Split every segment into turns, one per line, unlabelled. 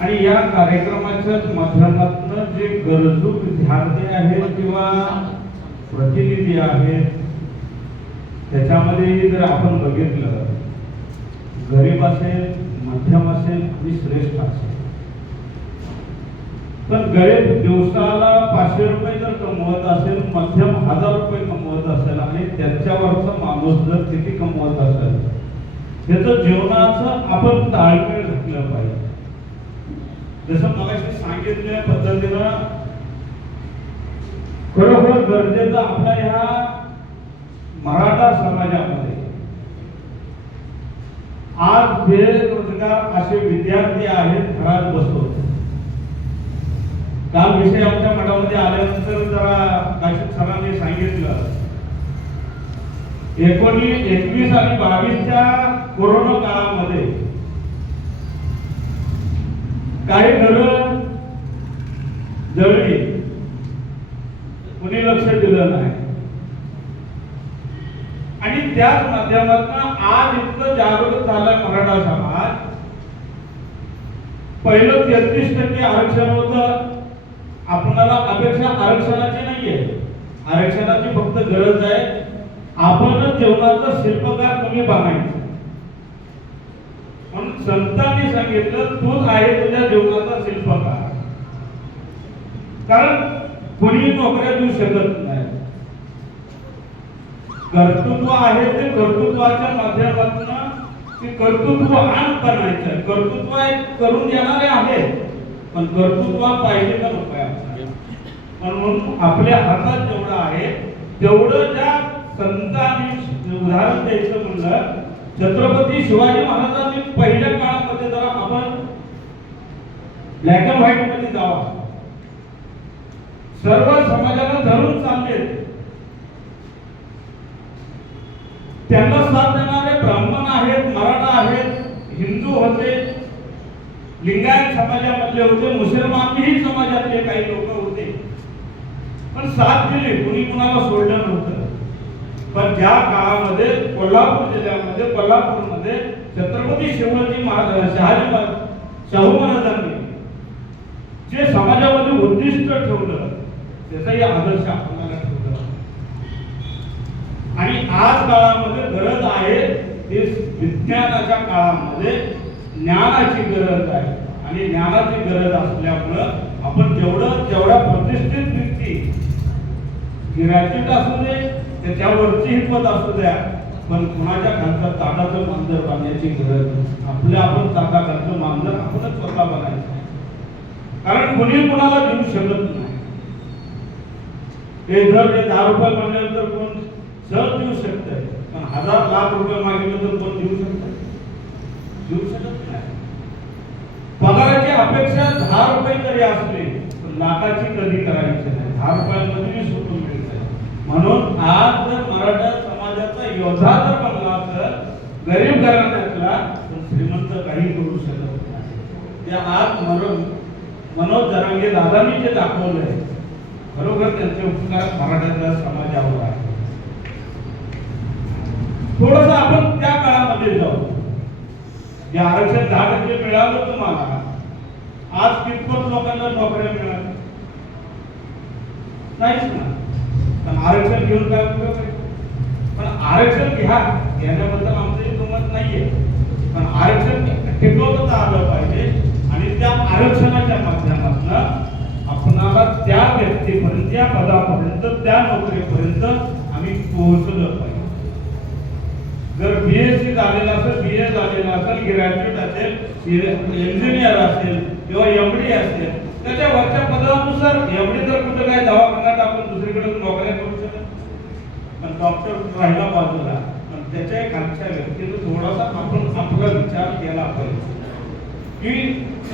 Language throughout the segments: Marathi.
आणि या कार्यक्रमाच्या माध्यमातून जे गरजू विद्यार्थी आहेत किंवा प्रतिनिधी आहेत त्याच्यामध्ये जर आपण बघितलं गरीब असेल मध्यम असेल आणि श्रेष्ठ असेल. पण गरीब दिवसाला पाचशे रुपये जर कमवत असेल मध्यम हजार रुपये कमवत असेल आणि त्यांच्यावरचा माणूस जर किती कमवत असेल त्याचं जीवनाचं आपण ताळमेळ घातलं पाहिजे. जसं मगाशी सांगितल्या पद्धतीनं खरोखर गरजेचं आपल्या ह्या मराठा समाजामध्ये. आज बेरोजगार असे विद्यार्थी आहेत घरात बसतो. काल विषय आमच्या मठामध्ये आल्यानंतर जरा काशिक सरांनी सांगितलं. एकोणीस एकवीस आणि बावीसच्या कोरोना काळामध्ये काही घरं जळली. कुणी लक्ष दिलं नाही. आणि त्याच माध्यमातून आज इतकं जागृत झालं मराठा समाज. पहिलं तेहतीस टक्के आरक्षण होतं. आपणाला अपेक्षा आरक्षणाची नाहीये. आरक्षणाची फक्त गरज आहे. आपण जीवनाचा शिल्पकार तुम्ही बनायचं. म्हणून संतांनी सांगितलं तूच आहे तुझ्या जीवनाचा शिल्पकार. कारण कोणी नोकऱ्या देऊ शकत नाही. कर्तृत्व आहे ते कर्तृत्वाच्या माध्यमातून ते कर्तृत्व आण बनायचं कर्तृत्व करून येणारे आहे पण कर्तृत्व पाहिजे का नको आहे पण म्हणून आपल्या हातात जेवढं आहे तेवढं त्या संतांनी उदाहरण द्यायचं म्हणलं छत्रपती शिवाजी महाराजांनी पहिल्या काळामध्ये जरा आपण ब्लॅक अँड व्हाईटमध्ये जावा. सर्व समाजाला धरून चालले. त्यांना साथ देणारे ब्राह्मण आहेत मराठा आहेत हिंदू होते लिंगायत समाजामधले होते मुसलमानही समाजातले काही लोक होते. पण साथ दिली कुणी कुणाला त्या काळामध्ये कोल्हापूर जिल्ह्यामध्ये कोल्हापूरमध्ये छत्रपती शिवाजी महाराज शहाजी शाहू महाराजांनी जे समाजामध्ये उद्दिष्ट ठेवलं त्याचाही आदर्श आपल्याला ठेवला. आणि आज काळामध्ये गरज आहे ते विज्ञानाच्या काळामध्ये ज्ञानाची गरज आहे. आणि ज्ञानाची गरज असल्यामुळं आपण जेवढं जेवढ्या प्रतिष्ठित व्यक्ती ग्रॅज्युएट असू दे त्याच्यावरची हिंमत असू द्या. पण कुणाच्या खालचं ताटाचं मांजर बांधण्याची गरज नाही. आपल्या आपण ताटाखालचं मांजर आपणच स्वतः बनायचं. कारण कुणी कुणाला देऊ शकत नाही. ते जर ते दहा रुपये मागल्यानंतर कोण सहज देऊ शकत. पण हजार लाख रुपये मागितले तर कोण देऊ शकत? देऊ शकत नाही. पगाराची अपेक्षा दहा रुपये तरी असली पण लाखाची कधी करायची नाही. दहा रुपयांमध्ये सुटून म्हणून आज जर मराठा समाजाचा योद्धा जर बनला तर गरीब घराण्यातला तर श्रीमंत काही करू शकत नाही. त्या आज म्हणून मनोज जरांगे दादांनी जे दाखवलंय खरोखर त्यांचे उपकार मराठ्याच्या समाजावर आहे थोडस आपण त्या काळामध्ये जाऊ. जे आरक्षण दहा टक्के मिळालं तुम्हाला. आज कितपत लोकांना नोकऱ्या मिळाल्या? नाहीच ना. पण आरक्षण घेऊन काय उपयोग आहे? पण आरक्षण घ्या. घेण्याबद्दल आमचं दुमत नाहीये. पण आरक्षण टिकवत आलं पाहिजे. आणि त्या आरक्षणाच्या माध्यमातून आपणाला त्या व्यक्तीपर्यंत त्या पदापर्यंत त्या नोकरीपर्यंत आम्ही पोहोचलं पाहिजे. जर बी एस सी झालेला असेल बी ए झालेला असेल ग्रॅज्युएट असेल इंजिनियर असेल किंवा एम डी असेल त्याच्या वरच्या पदानुसार एवढे जर कुठं काय दवाखान्यात आपण दुसरीकडे नोकऱ्या करू शकत पण डॉक्टर राहिला बाजूला पण त्याच्या खालच्या व्यक्तीनं थोडासा आपण आपला विचार केला पाहिजे. की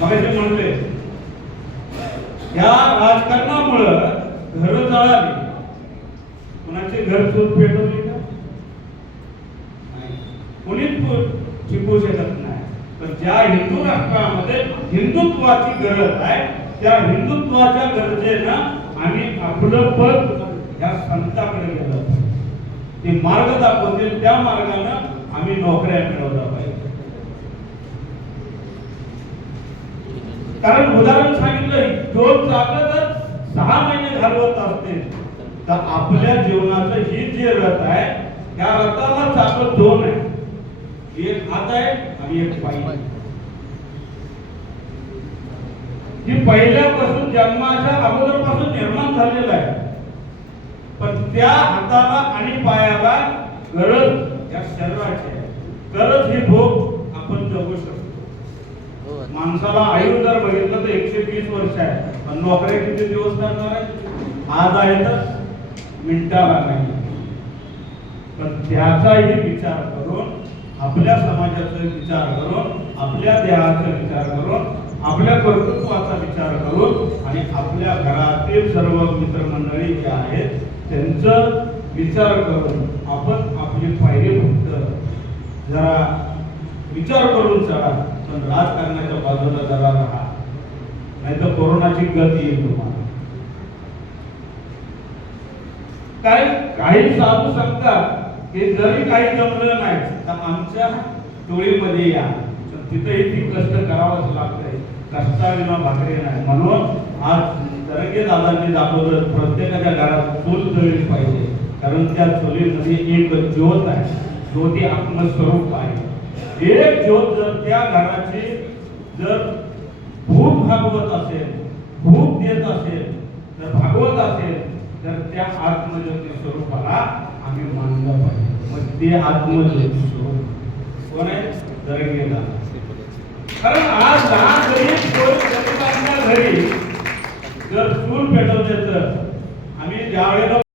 मगाशी म्हणले या राजकारणामुळं घर जळाली. कुणाचे घर चूत पेटवली का? कोणीच तो शकत नाही. तर ज्या हिंदू राष्ट्रामध्ये हिंदुत्वाची गरज आहे त्या हिंदुत्वाच्या गरजेनं आम्ही आपलं पद या संतांकडे गेलं. ते मार्ग दाखवतील त्या मार्गानं आम्ही नोकऱ्या मिळवल्या पाहिजे. कारण उदाहरण सांगितलं दोन चाकं सहा महिने घालवत असते तर आपल्या जीवनाचं ही जे रथ आहे त्या रथाला चाकत दोन आहे. एक हात आहे आणि एक पाय आहे. ही पहिल्यापासून जन्माच्या अगोदरपासून निर्माण झालेलं आहे. पण त्या हाताला आणि पायाला गरज या शरीराची आहे. तरच ही भोग आपण जगू शकतो. माणसाला आयु जर बघितलं तर एकशे वीस वर्ष आहे. पण नोकऱ्या किती दिवस करणार आहे? आज आहे तर मिनिटाला नाही. पण त्याचाही विचार करून आपल्या समाजाचा विचार करून आपल्या देहाचा विचार करून आपल्या कर्तृत्वाचा विचार करून आणि आपल्या घरातील सर्व मित्रमंडळी जे आहेत त्यांचं विचार करून आपण आपली पायरी फक्त जरा विचार करून चढा पण राजकारणाच्या बाजूला जरा राहा. नाही तर कोरोनाची गती येईल तुम्हाला. काय काही साधू सांगतात की जरी काही जमलं नाही तर आमच्या टोळीमध्ये या. तर तिथेही ती कष्ट करावंच लागतंय. कष्टाविना भाकरी नाही. म्हणून आज तरंगे दादांनी दाखवलं प्रत्येकाच्या घरात चूल जळली पाहिजे. कारण त्या चुलीमध्ये एक ज्योत आहे. ज्योती आत्मस्वरूप आहे. एक ज्योत जर त्या घराची जर भूक भागवत असेल भूक देत असेल तर भागवत असेल तर त्या आत्मज्योती स्वरूपाला आम्ही मानलं पाहिजे. मग ते आत्मज्योती स्वरूप कोण आहे? तरंगे दादा. कारण आज लहान गरीब कोण गरिबांच्या घरी जर चूल पेटवते तर आम्ही ज्या वेळेला